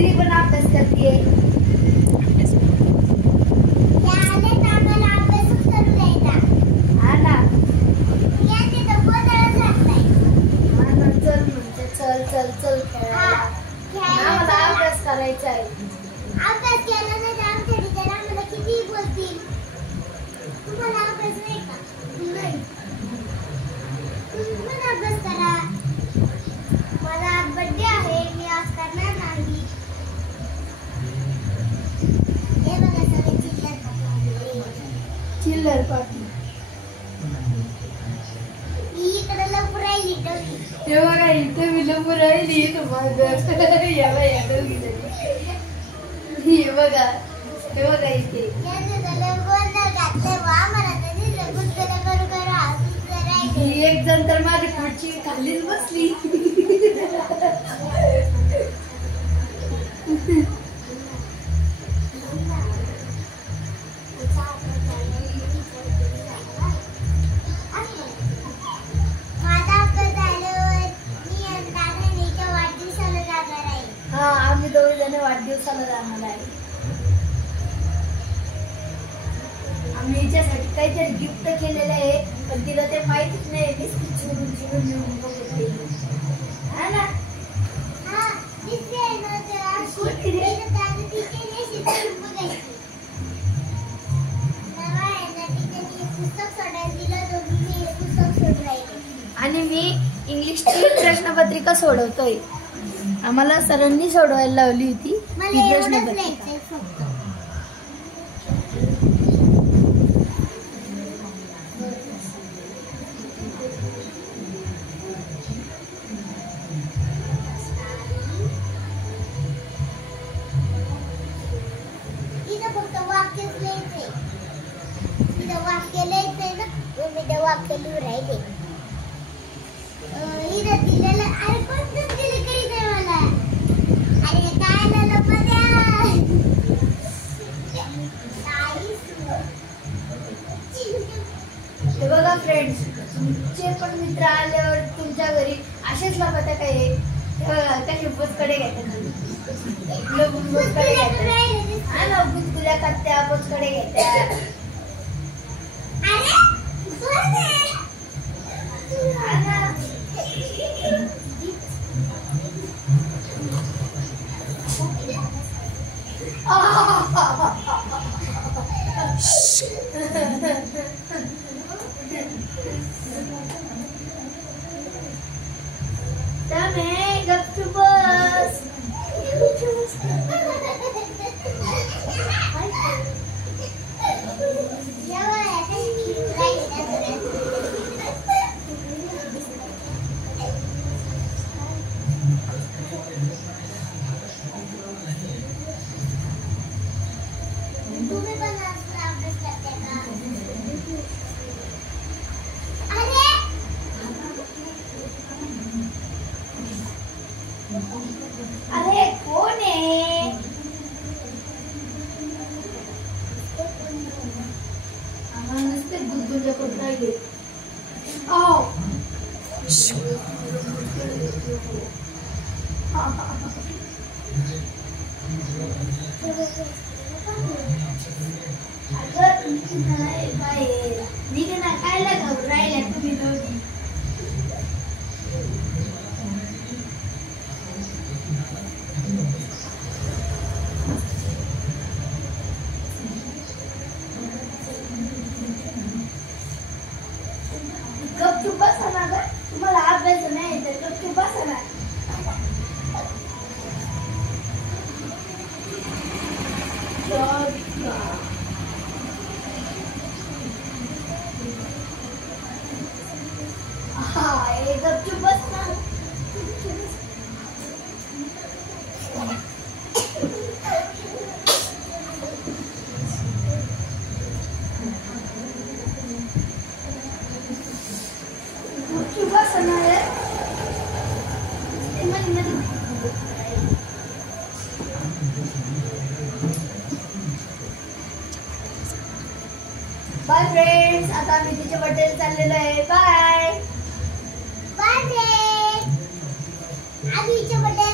दीदी पण अभ्यास करते. चल चल चल खेळायला. मला अभ्यास करायचा आहे. अभ्यास केला नाही तर आमच्या टीचर आम्हाला किती बोलतील. तुम्हाला अभ्यास नाही का? नाही. तुम्ही पण अभ्यास करा. मला बर्थडे आहे, मी आज करणार नाही. हे बघा सगळे चिल्लर पार्टी. इकडे लवकर राहिली डोली. हे बघा इथे मी लवकर राहिली तुम्हाला. हे बघा हे बघा इथे एक जण तर माझी खुर्ची खालीच बसली. आम्ही दोघे जण वाढदिवसाला जाणार आहे. आम्ही हिच्यासाठी काहीतरी गिफ्ट केलेलं आहे, पण तिला ते माहितीच नाही. चिडून बघते ना. आणि मी इंग्लिशची प्रश्नपत्रिका सोडवतोय. आम्हाला सरांनी सोडवायला लावली होती ती प्रश्नपत्रिका. वाक्य लिहायचंय ना, मी ते वाक्य लिहून राहिले. इथं दिलेलं अरे कोणतं दिलं काही नाही मला. अरे काय झालं बघा. हे बघा फ्रेंड्स, तुमचे पण मित्र आल्यावर तुमच्या घरी असेच लपत्या काय कसे पोचकडे घेतात. पोचकडे घेतात हा ना, गुदगुल्या करत्या, पोचकडे घेत्या. गपचूप बस. तुम्ही पण अभ्यास करते का? अरे कोण आहे? आम्हाला नुसते दूध करत राहिले. अगं तुम्ही बाहेर निघ ना, काय घाबरून राहिल्या तुम्ही दोघी. गपचूप बसा ना ग, तुम्हाला अभ्यास नाही तर गपचूप बसा ना. गपचूप बस ना. गपचूप बस ना रे. बाय फ्रेंड्स, आता आम्ही तिच्या बर्थडे चाललेलो आहे. बाय बाय फ्रेंड्स, आम्ही तिच्या बर्थडे